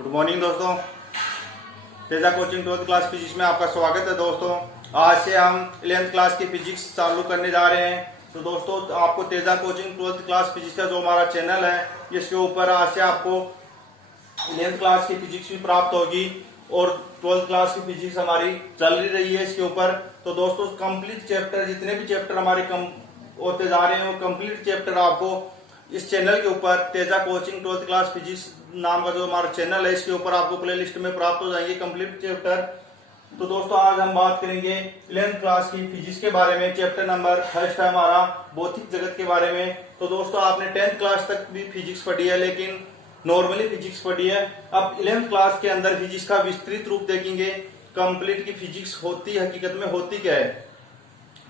Good morning दोस्तों। Teja coaching 12th class physics में आपका स्वागत है दोस्तों। आज से हम 11th क्लास की फिजिक्स चालू करने जा रहे हैं। तो दोस्तों आपको Teja coaching 12th class physics का जो हमारा चैनल है इसके ऊपर आज से आपको 11th क्लास की फिजिक्स भी प्राप्त होगी और 12th क्लास की फिजिक्स हमारी चल रही है इसके ऊपर। तो दोस्तों कंप्लीट चैप्टर, जितने भी चैप्टर हमारे होते जा रहे हैं वो कंप्लीट चैप्टर आपको इस चैनल के ऊपर Teja coaching 12th class physics नाम का जो हमारा चैनल है इसके ऊपर आपको प्लेलिस्ट में प्राप्त हो जाएंगे कंप्लीट चैप्टर। तो दोस्तों आज हम बात करेंगे 11th क्लास की फिजिक्स के बारे में। चैप्टर नंबर फर्स्ट है हमारा भौतिक जगत के बारे में। तो दोस्तों आपने 10th क्लास तक भी फिजिक्स पढ़ी है लेकिन नॉर्मली फिजिक्स पढ़ी है। अब 11th क्लास के अंदर फिजिक्स का विस्तृत रूप देखेंगे, कंप्लीट की फिजिक्स होती हकीकत में होती क्या है।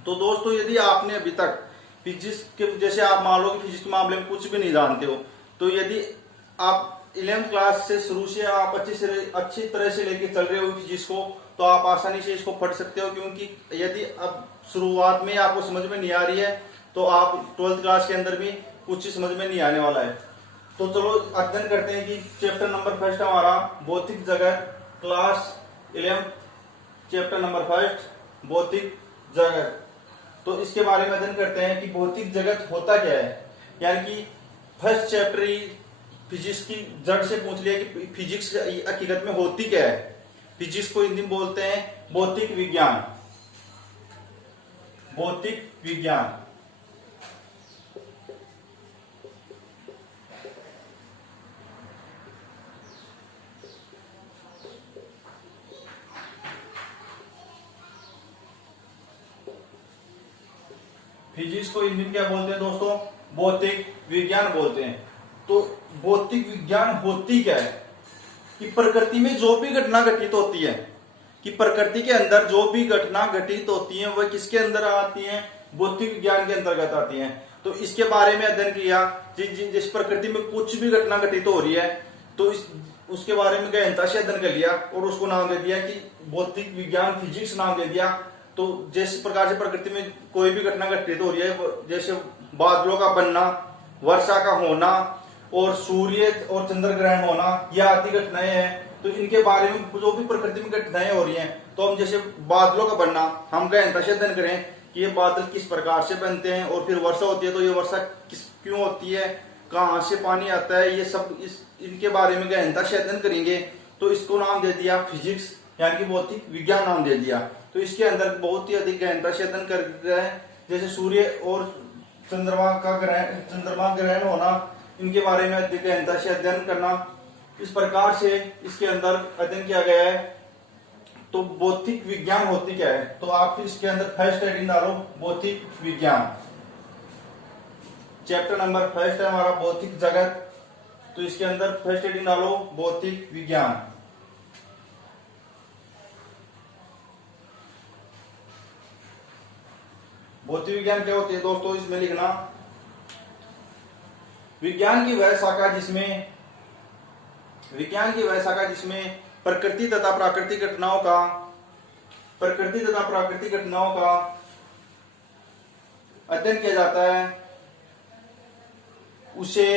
तो दोस्तों यदि आपने अभी तक फिजिक्स के जैसे आप मान लो कि फिजिक्स के मामले में कुछ भी नहीं जानते हो, तो यदि आप 11th क्लास से शुरू से आप अच्छी तरह से लेके चल रहे हो फिजिक्स को, तो आप आसानी से इसको पढ़ सकते हो। क्योंकि यदि अब शुरुआत में आपको समझ में नहीं आ रही है तो आप 12th क्लास के अंदर भी कुछ ही समझ में नहीं आने वाला है। तो चलो अध्ययन करते हैं कि चैप्टर नंबर फर्स्ट हमारा भौतिक जगत, क्लास 11 चैप्टर नंबर फर्स्ट भौतिक जगत। तो इसके बारे में अध्ययन करते हैं कि भौतिक जगत होता क्या है। यानी कि फर्स्ट चैप्टर ही फिजिक्स की जड़ से पूछ लिया कि फिजिक्स हकीकत में होती क्या है। फिजिक्स को हिंदी में बोलते हैं भौतिक विज्ञान। भौतिक विज्ञान फिजिक्स को हिंदी में क्या बोलते हैं दोस्तों? भौतिक विज्ञान बोलते हैं। तो भौतिक विज्ञान होती क्या है कि प्रकृति में जो भी घटना घटित होती है, कि प्रकृति के अंदर जो भी घटना घटित होती है वह किसके अंदर आती है? भौतिक विज्ञान के अंतर्गत आती है। तो इसके बारे में अध्ययन किया। जिस प्रकृति में कुछ भी घटना घटित हो रही है तो उसके बारे में गहनता से अध्ययन कर लिया और उसको नाम दे दिया कि भौतिक विज्ञान, फिजिक्स नाम दे दिया। तो जिस प्रकार से प्रकृति में कोई भी घटना घटित हो रही है, जैसे बादलों का बनना, वर्षा का होना और सूर्य और चंद्र ग्रहण होना, यह आदि घटनाएं हैं। तो इनके बारे में जो भी प्रकृति में घटनाएं हो रही हैं, तो हम जैसे बादलों का बनना हम गहनता से अध्ययन करें कि ये बादल किस प्रकार से बनते हैं, और फिर वर्षा होती है तो ये वर्षा क्यों होती है, कहाँ से पानी आता है, ये सब इनके बारे में गहनता से अध्ययन करेंगे। तो इसको नाम दे दिया फिजिक्स, यानी कि भौतिक विज्ञान नाम दे दिया। तो इसके अंदर बहुत ही अधिक गहनता से अध्ययन कर रहे हैं, जैसे सूर्य और चंद्रमा ग्रहण होना, इनके बारे में अधिक गहनता से अध्ययन करना। इस प्रकार से इसके अंदर अध्ययन किया गया है। तो भौतिक विज्ञान होती क्या है, तो आप इसके अंदर फर्स्ट हेडिंग डालो भौतिक विज्ञान। चैप्टर नंबर फर्स्ट है हमारा भौतिक जगत, तो इसके अंदर फर्स्ट हेडिंग डालो भौतिक विज्ञान। भौतिक विज्ञान क्या होती है दोस्तों, इसमें लिखना विज्ञान की वह शाखा जिसमें प्रकृति तथा प्राकृतिक घटनाओं का अध्ययन किया जाता है, उसे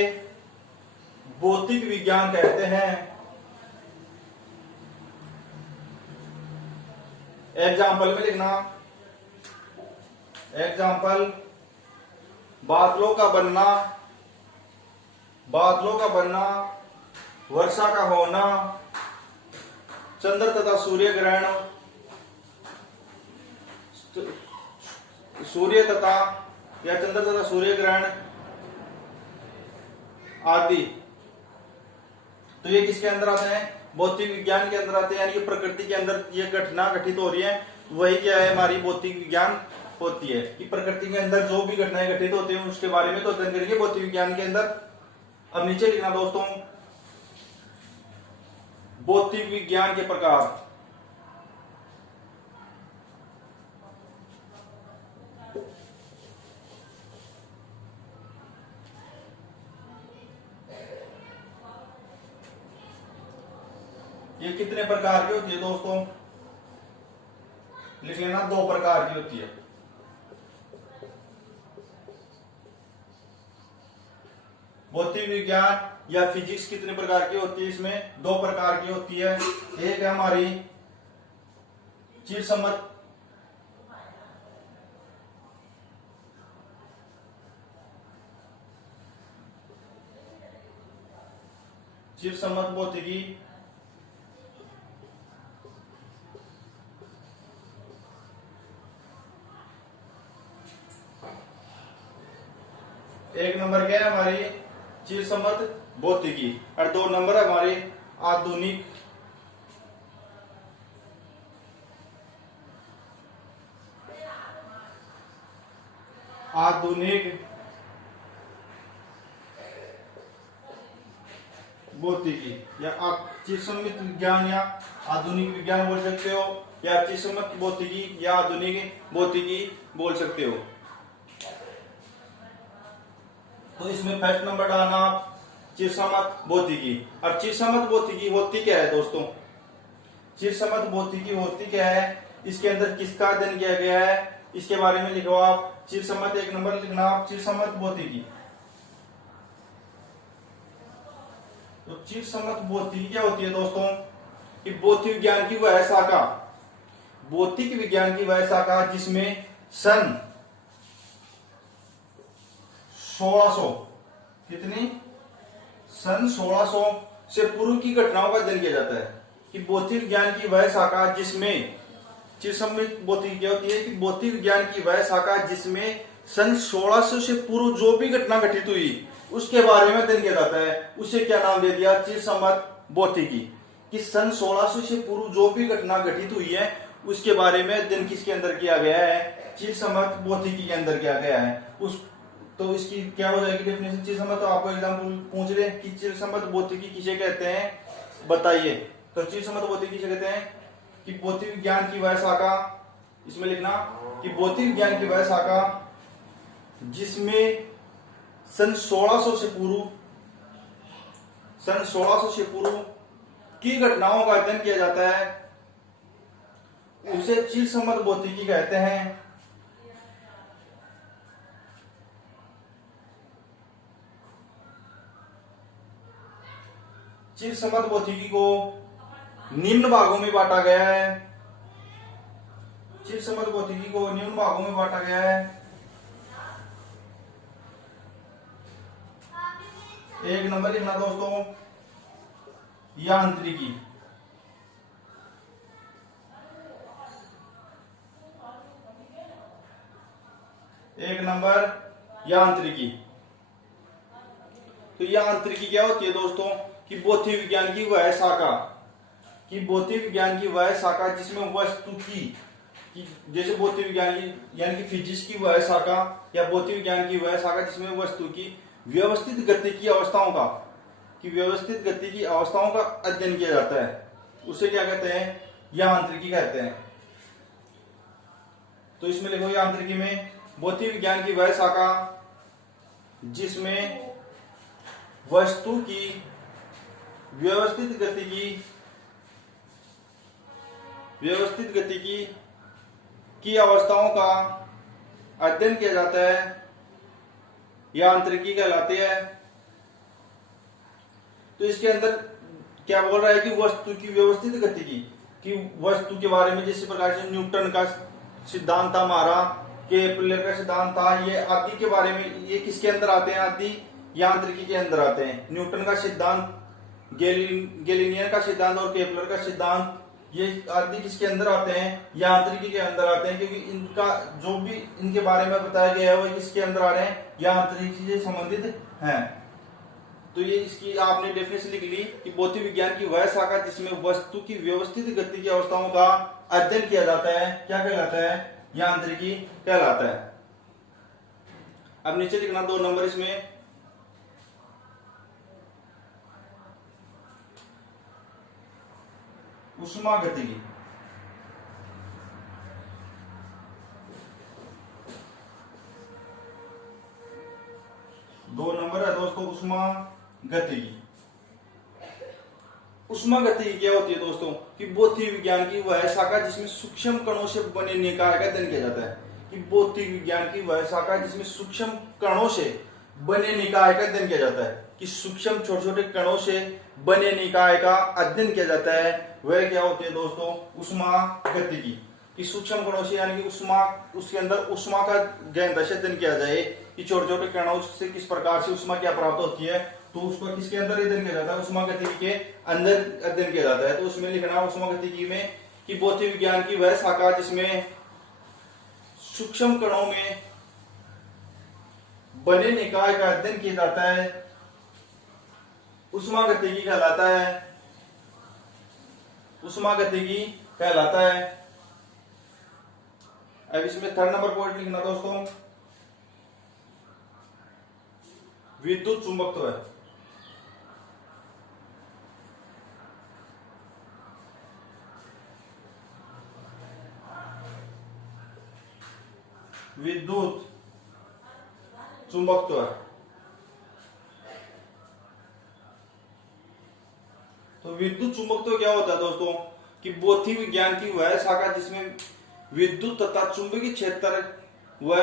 भौतिक विज्ञान कहते हैं। एग्जाम्पल में लिखना, एग्जाम्पल बादलों का बनना, वर्षा का होना, चंद्र तथा सूर्य ग्रहण, चंद्र तथा सूर्य ग्रहण आदि। तो ये किसके अंदर आते हैं? भौतिक विज्ञान के अंदर आते हैं। यानी कि प्रकृति के अंदर ये घटना घटित हो रही है, वही क्या है, हमारी भौतिक विज्ञान होती है। कि प्रकृति के अंदर जो भी घटनाएं घटित होती हैं उसके बारे में तो अध्ययन करेंगे भौतिक विज्ञान के अंदर। अब नीचे लिखना दोस्तों भौतिक विज्ञान के प्रकार। ये कितने प्रकार की होती है दोस्तों? लिख लेना, 2 प्रकार की होती है। भौतिक विज्ञान या फिजिक्स कितने प्रकार की होती है? इसमें दो प्रकार की होती है। एक है हमारी चिरसम्मत भौतिकी, एक नंबर क्या है हमारी चिरसम्मत भौतिकी, और दो नंबर है हमारी आधुनिक भौतिकी, या आप चिरसम्मत विज्ञान या आधुनिक विज्ञान बोल सकते हो, या चिरसम्मत भौतिकी या आधुनिक भौतिकी बोल सकते हो। तो इसमें फर्स्ट नंबर डालना आप चिरसम्मत भौतिकी। और चिरसम्मत भौतिकी होती क्या है दोस्तों? चिरसम्मत भौतिकी होती क्या है, इसके अंदर किसका अध्ययन किया गया है, इसके बारे में लिखो आप। चिरसम्मत एक नंबर लिखना आप, चिरसम्मत भौतिकी। तो चिरसम्मत भौतिकी क्या होती है दोस्तों? कि भौतिक विज्ञान की वह शाखा, भौतिक विज्ञान की वह शाखा जिसमें सन 1600 कितनी सन 1600 से पूर्व की घटनाओं का अध्ययन किया जाता है। कि भौतिक विज्ञान की वह शाखा जिसमें चिरसम्मत भौतिकी क्या होती है? कि भौतिक विज्ञान की वह शाखा जिसमें सन 1600 से पूर्व जो भी घटना घटित हुई उसके बारे में अध्ययन किया जाता है, उसे क्या नाम दे दिया? चिरसम्मत भौतिकी। कि सन 1600 से पूर्व जो भी घटना घटित हुई है उसके बारे में अध्ययन किसके अंदर किया गया है? चिरसम्मत भौतिकी के अंदर किया गया है। तो इसकी क्या हो जाएगी डेफिनेशन? चिरसम्मत, तो आपको एग्जाम्पल पूछ रहे हैं कि चिरसम्मत भौतिकी किसे कहते हैं, बताइए। तो चिरसम्मत भौतिकी किसे कहते हैं? कि भौतिक विज्ञान की वह शाखा, इसमें लिखना कि भौतिक विज्ञान की वह शाखा जिसमें सन 1600 से पूर्व की घटनाओं का अध्ययन किया जाता है, उसे चिरसम्मत भौतिकी कहते हैं। चिरसम्मत भौतिकी को निम्न भागों में बांटा गया है। चिरसम्मत भौतिकी को निम्न भागों में बांटा गया है। एक नंबर लिखना दोस्तों, यांत्रिकी। एक नंबर यांत्रिकी। तो यांत्रिकी क्या होती है दोस्तों? कि भौतिक विज्ञान की वह शाखा, कि भौतिक विज्ञान की वह शाखा जिसमें वस्तु की, जैसे भौतिक विज्ञान की यानी कि फिजिक्स की वह शाखा या भौतिक विज्ञान की वह शाखा जिसमें वस्तु की व्यवस्थित गति की अवस्थाओं का, कि व्यवस्थित गति की अवस्थाओं का अध्ययन किया जाता है, उसे क्या कहते हैं? यांत्रिकी कहते हैं। तो इसमें लिखो यांत्रिकी में भौतिक विज्ञान की वह शाखा जिसमें वस्तु की व्यवस्थित गति की अवस्थाओं का अध्ययन किया जाता है, यांत्रिकी कहलाती है। तो इसके अंदर क्या बोल रहा है? कि वस्तु की व्यवस्थित गति की वस्तु के बारे में, जिस प्रकार से न्यूटन का सिद्धांत था हमारा, केपलर का सिद्धांत था, ये आदि के बारे में, ये किसके अंदर आते हैं? आदि यांत्रिकी के अंदर आते हैं। न्यूटन का सिद्धांत, गैलीलियन का सिद्धांत और केपलर का सिद्धांत, ये आदि किसके अंदर आते हैं? यांत्रिकी के अंदर आते हैं, क्योंकि इनका जो भी इनके बारे में बताया गया है वो किसके अंदर आ रहे हैं? यांत्रिकी से संबंधित हैं। तो ये इसकी आपने डेफिनेशन लिख ली कि भौतिक विज्ञान की वह शाखा जिसमें वस्तु की व्यवस्थित गति की अवस्थाओं का अध्ययन किया जाता है, क्या कहलाता है? यांत्रिकी कहलाता है। अब नीचे लिखना 2 नंबर इसमें, ऊष्मागतिकी। 2 नंबर है दोस्तों, ऊष्मागतिकी। ऊष्मागतिकी क्या होती है दोस्तों? कि भौतिक विज्ञान की वह शाखा जिसमें सूक्ष्म कणों से बने निकाय का अध्ययन किया जाता है। कि भौतिक विज्ञान की वह शाखा जिसमें सूक्ष्म कणों से बने निकाय का अध्ययन किया जाता है। कि सूक्ष्म छोटे छोटे कणों से बने निकाय का अध्ययन किया जाता है, वह क्या होती है दोस्तों, ऊष्मागतिकी। कि सूक्ष्म कणों से यानी कि ऊष्मा, उसके अंदर ऊष्मा का गहनता से अध्ययन किया जाए कि छोटे छोटे कणों से किस प्रकार से ऊष्मा क्या प्राप्त होती है, तो उसको किसके अंदर अध्ययन किया जाता है, ऊष्मागतिकी के अंदर अध्ययन किया जाता है। तो उसमें लिखना ऊष्मागतिकी में कि भौतिक विज्ञान की वह शाखा जिसमें सूक्ष्म कणों में बने निकाय का अध्ययन किया जाता है, ऊष्मागतिकी कहलाता है, ऊष्मागतिकी कहलाता है। अब इसमें थर्ड नंबर पॉइंट लिखना दोस्तों, विद्युत चुंबकत्व है। विद्युत चुंबकत्व। तो विद्युत चुंबकत्व क्या होता है दोस्तों, कि भौतिक विज्ञान की वह शाखा जिसमें विद्युत तथा चुंबकीय क्षेत्र व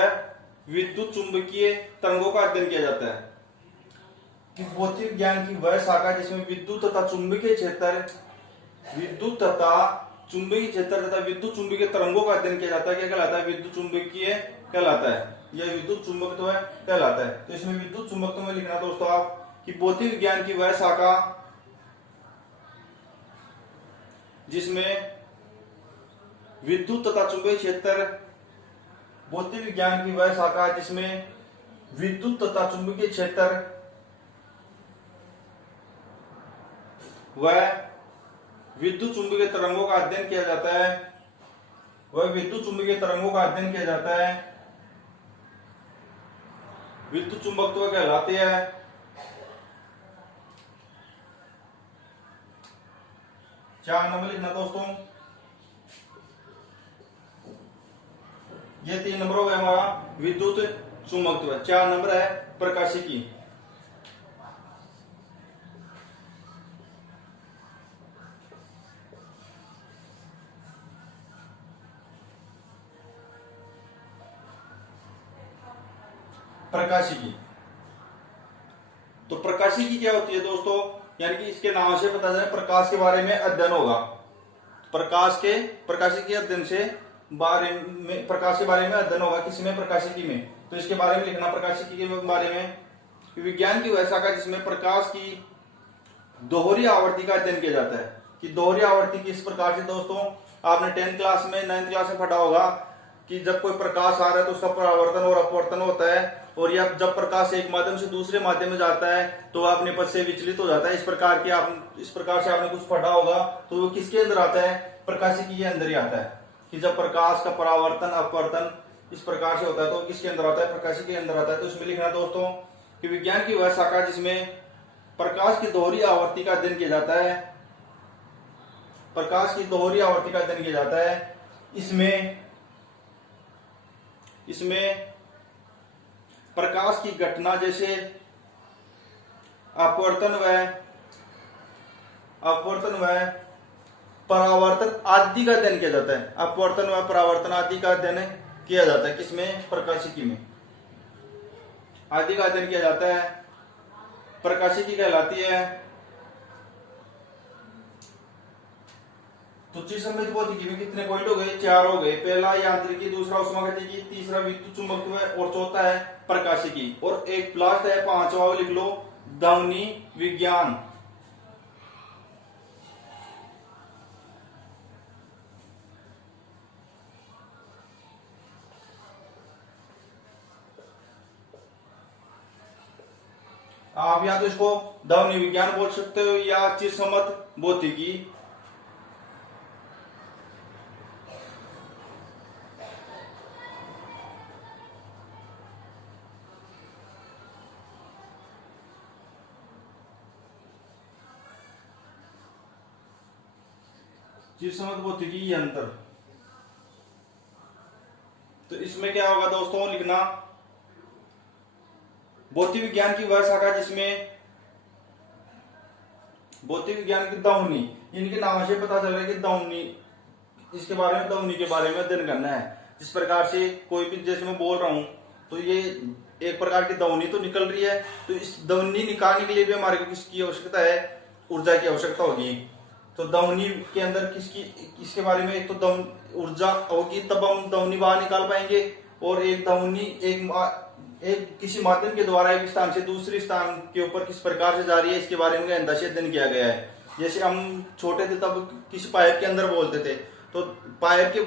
विद्युत चुंबकीय तरंगों का अध्ययन किया जाता है। कि भौतिक विज्ञान की वह शाखा जिसमें विद्युत तथा चुंबकीय क्षेत्र, विद्युत तथा चुंबकीय क्षेत्र तथा विद्युत चुंबकीय तरंगों का अध्ययन किया जाता है, क्या कहलाता है, विद्युत चुंबकीय कहलाता है, यह विद्युत चुंबकत्व कहलाता है। तो इसमें विद्युत चुंबकत्व में लिखना दोस्तों आप कि भौतिक विज्ञान की वह शाखा जिसमें विद्युत तथा चुंबकीय क्षेत्र, भौतिक विज्ञान की वह शाखा जिसमें विद्युत तथा चुंबकीय क्षेत्र वह विद्युत चुंबकीय तरंगों का अध्ययन किया जाता है, वह विद्युत चुंबकीय तरंगों का अध्ययन किया जाता है, विद्युत चुंबकत्व कहलाते हैं। चार नंबर लिखना दोस्तों, ये 3 नंबर हो गया हमारा विद्युत चुंबकत्व। 4 नंबर है प्रकाशिकी। प्रकाशिकी, तो प्रकाशिकी क्या होती है दोस्तों, यानी कि इसके नाम से पता चले प्रकाश के बारे में अध्ययन होगा। प्रकाशिकी अध्ययन से बारे में, प्रकाश के बारे में अध्ययन होगा, किसमें, प्रकाशिकी में। तो इसके बारे में लिखना प्रकाशिकी के बारे में, विज्ञान की वह शाखा जिसमें प्रकाश की दोहरी आवर्ती का अध्ययन किया जाता है। कि दोहरी आवर्ती किस प्रकार से दोस्तों, आपने 10th क्लास में 9th क्लास में पढ़ा होगा कि जब कोई प्रकाश आ रहा है तो उसका परावर्तन और अपवर्तन होता है, और यह जब प्रकाश एक माध्यम से दूसरे माध्यम में जाता है तो वह अपने पथ से विचलित हो जाता है। इस प्रकार से आपने कुछ पढ़ा होगा, तो वो किसके अंदर आता है, प्रकाशिकी के अंदर ही आता है। कि जब प्रकाश का परावर्तन अपवर्तन इस प्रकार से होता है तो किसके अंदर आता है, प्रकाशिकी के अंदर आता है। तो इसमें लिखना दोस्तों कि विज्ञान की वह शाखा जिसमें प्रकाश की दोहरी आवर्ती का अध्ययन किया जाता है, प्रकाश की दोहरी आवर्ती का अध्ययन किया जाता है। इसमें प्रकाश की घटना जैसे अपवर्तन व परावर्तन आदि का अध्ययन किया जाता है। अपवर्तन व परावर्तन आदि का अध्ययन किया जाता है, किसमें, प्रकाशिकी में आदि का अध्ययन किया जाता है, प्रकाशिकी कहलाती है। तो चिरसम्मित भौतिकी में कितने पॉइंट हो गए, 4 हो गए। पहला यांत्रिकी, दूसरा ऊष्मागतिकी, तीसरा विद्युत चुंबकत्व और चौथा है प्रकाशिकी। और एक लास्ट है 5वां, लिख लो ध्वनि विज्ञान। आप या तो इसको ध्वनि विज्ञान बोल सकते हो या चिरसम्मत भौतिकी। चिरसम्मत भौतिकी यंत्र। तो इसमें क्या होगा दोस्तों, लिखना भौतिक विज्ञान की वह शाखा जिसमें भौतिक विज्ञान की ध्वनि, इनके नाम से पता चल रहा है कि ध्वनि, इसके बारे में ध्वनि के बारे में अध्ययन करना है। जिस प्रकार से कोई भी, जैसे मैं बोल रहा हूं तो ये एक प्रकार की ध्वनि तो निकल रही है, तो इस ध्वनि निकालने के लिए भी हमारे को किसकी आवश्यकता है, ऊर्जा की आवश्यकता होगी। तो ध्वनि के अंदर किसके बारे में, एक तो ऊर्जा होगी तब हम ध्वनि बाहर निकाल पाएंगे, और एक ध्वनि एक किसी माध्यम के द्वारा एक स्थान से दूसरे स्थान के ऊपर किस प्रकार से जा रही है, इसके बारे में गहनता से अध्ययन किया गया है। जैसे हम छोटे थे तब किसी पाइप के अंदर बोलते थे, तो पाइप के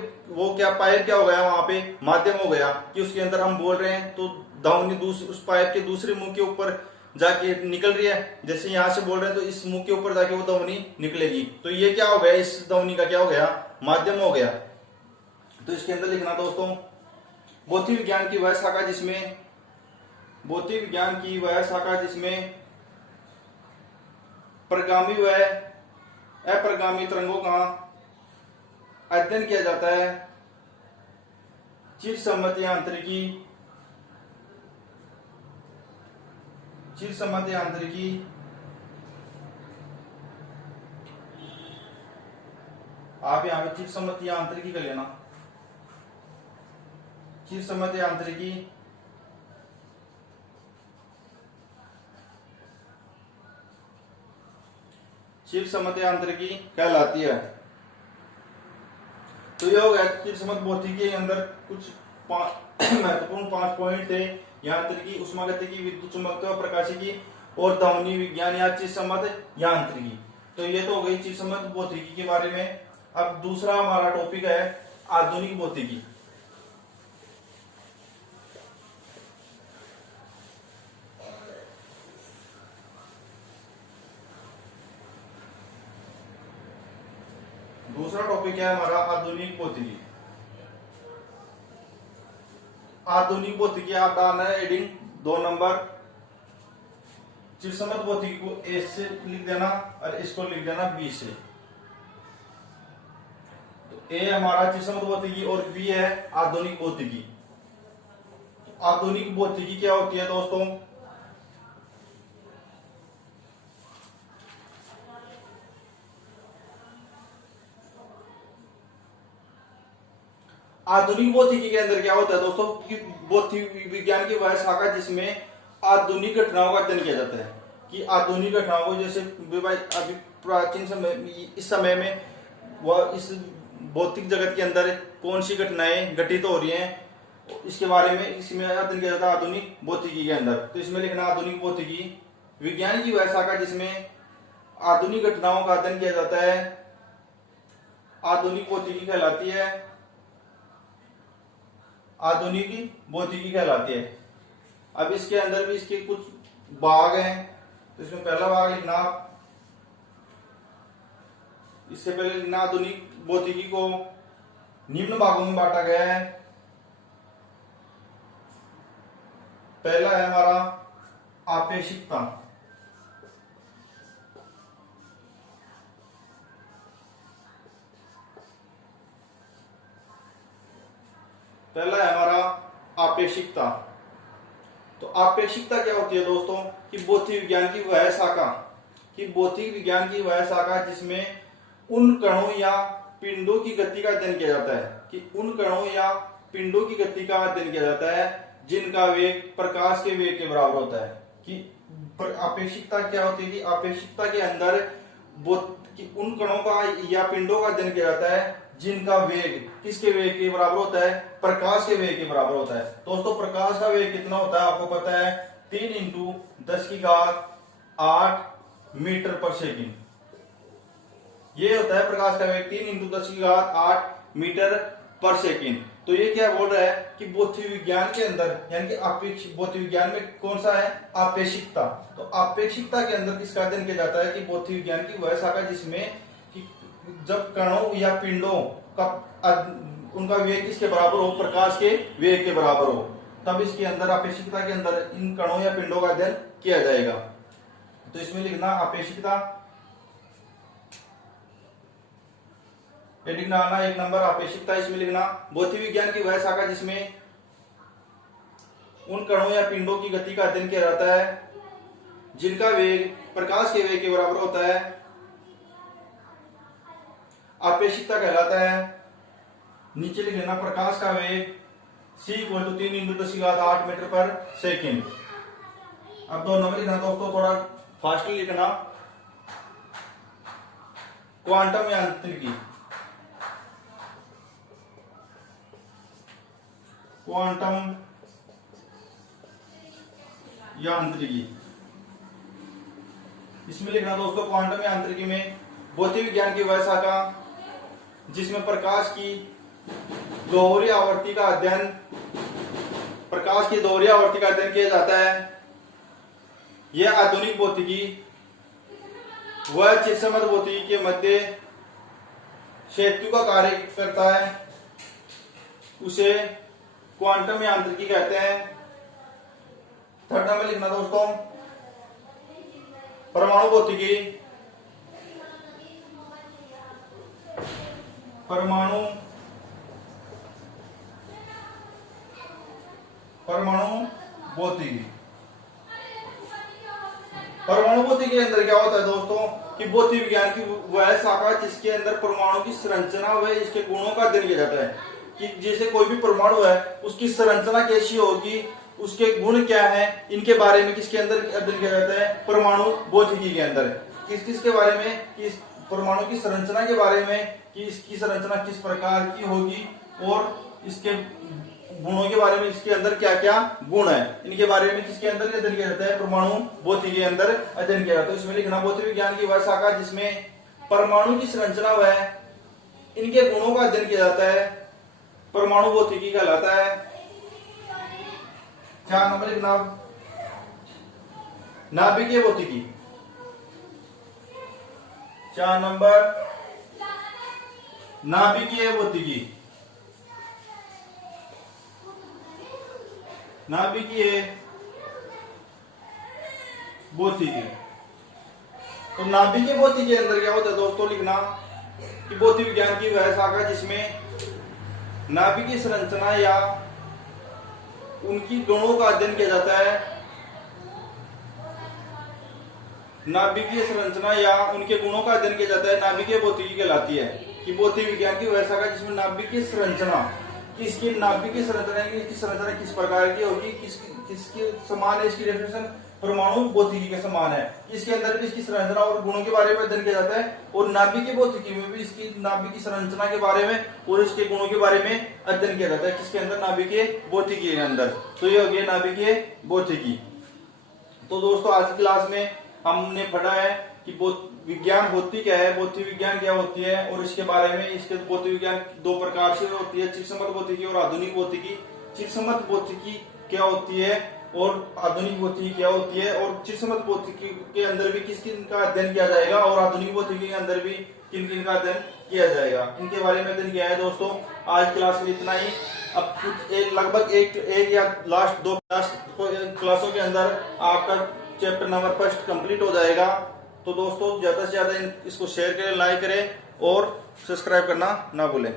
पाइप क्या हो गया, वहां पे माध्यम हो गया कि उसके अंदर हम बोल रहे हैं तो ध्वनि उस पाइप के दूसरे मुंह के ऊपर जाके निकल रही है। जैसे यहाँ से बोल रहे हैं तो इस मुंह के ऊपर जाके वो ध्वनि निकलेगी, तो ये क्या हो गया, इस ध्वनि का क्या हो गया, माध्यम हो गया। तो इसके अंदर लिखना दोस्तों, भौतिक विज्ञान की वह शाखा जिसमें प्रगामी व अप्रगामी तरंगों का अध्ययन किया जाता है, चिरसम्मत यांत्रिकी आप यहाँ पे चिरसम्मत यांत्रिकी कर लेना, चिरसम्मत यांत्रिकी कहलाती है। तो ये हो गया चिरसम्मत भौतिकी के अंदर कुछ महत्वपूर्ण 5 पॉइंट थे, यांत्रिकी, उष्मागतिकी, विद्युत चुंबकत्व, प्रकाशिकी और ध्वनि विज्ञान या चिरसम्मत यांत्रिकी। तो ये तो हो गई चिरसम्मत भौतिकी के बारे में। अब दूसरा हमारा टॉपिक है आधुनिक भौतिकी। दूसरा टॉपिक है हमारा आधुनिक भौतिकी। आधुनिक भौतिकी आप डालना है एडिंग 2 नंबर, चिरसम्मत भौतिकी को ए से लिख देना और इसको लिख देना बी से। तो ए हमारा चिरसम्मत भौतिकी और बी है आधुनिक भौतिकी। आधुनिक भौतिकी क्या होती है दोस्तों, आधुनिक भौतिकी के अंदर क्या होता है दोस्तों कि भौतिक विज्ञान की वह शाखा जिसमें आधुनिक घटनाओं का अध्ययन किया जाता है, कि आधुनिक घटनाओं को, जैसे अभी प्राचीन समय, इस समय में वह इस भौतिक जगत के अंदर कौन सी घटनाएं घटित हो रही हैं, इसके बारे में इसमें अध्ययन किया जाता है आधुनिक भौतिकी के अंदर। तो इसमें लिखना आधुनिक भौतिकी विज्ञान की वह शाखा जिसमें आधुनिक घटनाओं का अध्ययन किया जाता है, आधुनिक भौतिकी कहलाती है, आधुनिक भौतिकी कहलाती है। अब इसके अंदर भी इसके कुछ भाग हैं, तो इसमें पहला भाग लिखना, इससे पहले लिखना आधुनिक भौतिकी को निम्न भागों में बांटा गया है। पहला है हमारा आपेक्षिकता, पहला है हमारा आपेक्षिकता। तो आपेक्षिकता क्या होती है दोस्तों कि भौतिक विज्ञान की वह शाखा, जिसमें उन कणों या पिंडों की गति का अध्ययन किया जाता है, कि उन कणों या पिंडों की गति का अध्ययन किया जाता है जिनका वेग प्रकाश के वेग के बराबर होता है। कि आपेक्षिकता क्या होती है कि आपेक्षिकता के अंदर उन कणों का या पिंडों का अध्ययन किया जाता है जिनका वेग किसके वेग के बराबर होता है, प्रकाश के वेग के बराबर होता है। दोस्तों प्रकाश का वेग कितना होता है आपको पता है, 3 × 10⁸ मीटर पर सेकंड। ये होता है प्रकाश का वेग 3 × 10⁸ मीटर पर सेकंड। तो ये क्या बोल रहा है कि भौतिक विज्ञान के अंदर, यानी कि भौतिक विज्ञान में कौन सा है, आपेक्षिकता। तो आपेक्षिकता के अंदर किसका अध्ययन किया जाता है कि भौतिक विज्ञान की वह शाखा जिसमें जब कणों या पिंडों का उनका वेग किसके बराबर हो, प्रकाश के वेग के बराबर हो, तब इसके अंदर आपेक्षिकता के अंदर इन कणों या पिंडों का अध्ययन किया जाएगा। तो इसमें लिखना आपेक्षिकता, हेडिंग डालना 1 नंबर आपेक्षिकता। इसमें लिखना भौतिक विज्ञान की वह शाखा जिसमें उन कणों या पिंडों की गति का अध्ययन किया जाता है जिनका वेग प्रकाश के वेग के बराबर होता है, आपेक्षिकता कहलाता है। नीचे लिख लेना प्रकाश का वेग c equal to 3 into 10⁸ metre per second. अब 2 नंबर लिखना दोस्तों, थोड़ा फास्टली लिखना। क्वांटम यांत्रिकी, क्वांटम यांत्रिकी, इसमें लिखना दोस्तों क्वांटम यांत्रिकी में भौतिक विज्ञान की वह शाखा जिसमें प्रकाश की दोहरी आवर्ती का अध्ययन किया जाता है, यह आधुनिक भौतिकी व चित्रसमत भौतिकी के मध्य सेतु का कार्य करता है, उसे क्वांटम यांत्रिकी कहते हैं। थर्ड नंबर लिखना दोस्तों, परमाणु भौतिकी, परमाणु भौतिकी। परमाणु भौतिकी के अंदर क्या होता है दोस्तों कि भौतिक विज्ञान की वह शाखा जिसके अंदर परमाणु की संरचना व इसके गुणों का अध्ययन किया जाता है, कि जैसे कोई भी परमाणु है उसकी संरचना कैसी होगी, उसके गुण क्या है, इनके बारे में किसके अंदर अध्ययन किया जाता है, परमाणु भौतिकी के अंदर। किसके बारे में, किस परमाणु की संरचना के बारे में कि इसकी संरचना किस प्रकार की होगी और इसके गुणों के बारे में, इसके अंदर क्या क्या गुण है, इनके बारे में किसके अंदर अध्ययन किया जाता है, परमाणु भौतिकी के अंदर अध्ययन किया जाता है। इसमें लिखना भौतिक विज्ञान की वह शाखा जिसमें परमाणु की संरचना व इनके गुणों का अध्ययन किया जाता है, परमाणु भौतिकी कहलाता है। 4 नंबर लिखना, नाभिकीय भौतिकी। 4 नंबर, नाभिकीय भौतिकी। नाभिकीय भौतिकी, तो नाभिकीय भौतिकी के अंदर क्या होता है दोस्तों, लिखना कि भौतिक विज्ञान की वह शाखा जिसमें नाभिकीय संरचना या उनकी गुणों का अध्ययन किया जाता है, नाभिकीय संरचना या उनके गुणों का अध्ययन किया जाता है, नाभिकीय भौतिकी कहलाती है। कि भौतिक विज्ञान की वह शाखा जिसमें नाभिकीय संरचना, किसकी नाभिकीय संरचना किस प्रकार की होगी, किसके समान है, इसकी डेफिनेशन परमाणु भौतिकी के समान है। इसके अंदर भी इसकी संरचना और गुणों के बारे में अध्ययन किया जाता है, और नाभिकीय भौतिकी में भी इसकी नाभिकीय संरचना के बारे में और इसके गुणों के बारे में अध्ययन किया जाता है, किसके अंदर, नाभिकीय भौतिकी के अंदर। तो ये हो गया नाभिकीय भौतिकी। तो दोस्तों आज की क्लास में हमने पढ़ा है कि विज्ञान होती क्या है, भौतिक विज्ञान क्या होती है, और इसके बारे में, इसके भौतिक विज्ञान 2 प्रकार से होती है, चित्रसमत भौतिकी और आधुनिक भौतिकी। चित्रसमत भौतिकी क्या होती है और आधुनिक भौतिकी क्या होती है, और चित्रसमत भौतिकी के अंदर भी किस किन का अध्ययन किया जाएगा और आधुनिक भौतिकी के अंदर भी किन किन का अध्ययन किया जाएगा, इनके बारे में अध्ययन किया है। दोस्तों आज क्लास में इतना ही। अब कुछ लगभग एक या लास्ट 2 क्लासों के अंदर आपका चैप्टर नंबर 1 कंप्लीट हो जाएगा। तो दोस्तों ज्यादा से ज्यादा इसको शेयर करें, लाइक करें और सब्सक्राइब करना ना भूलें।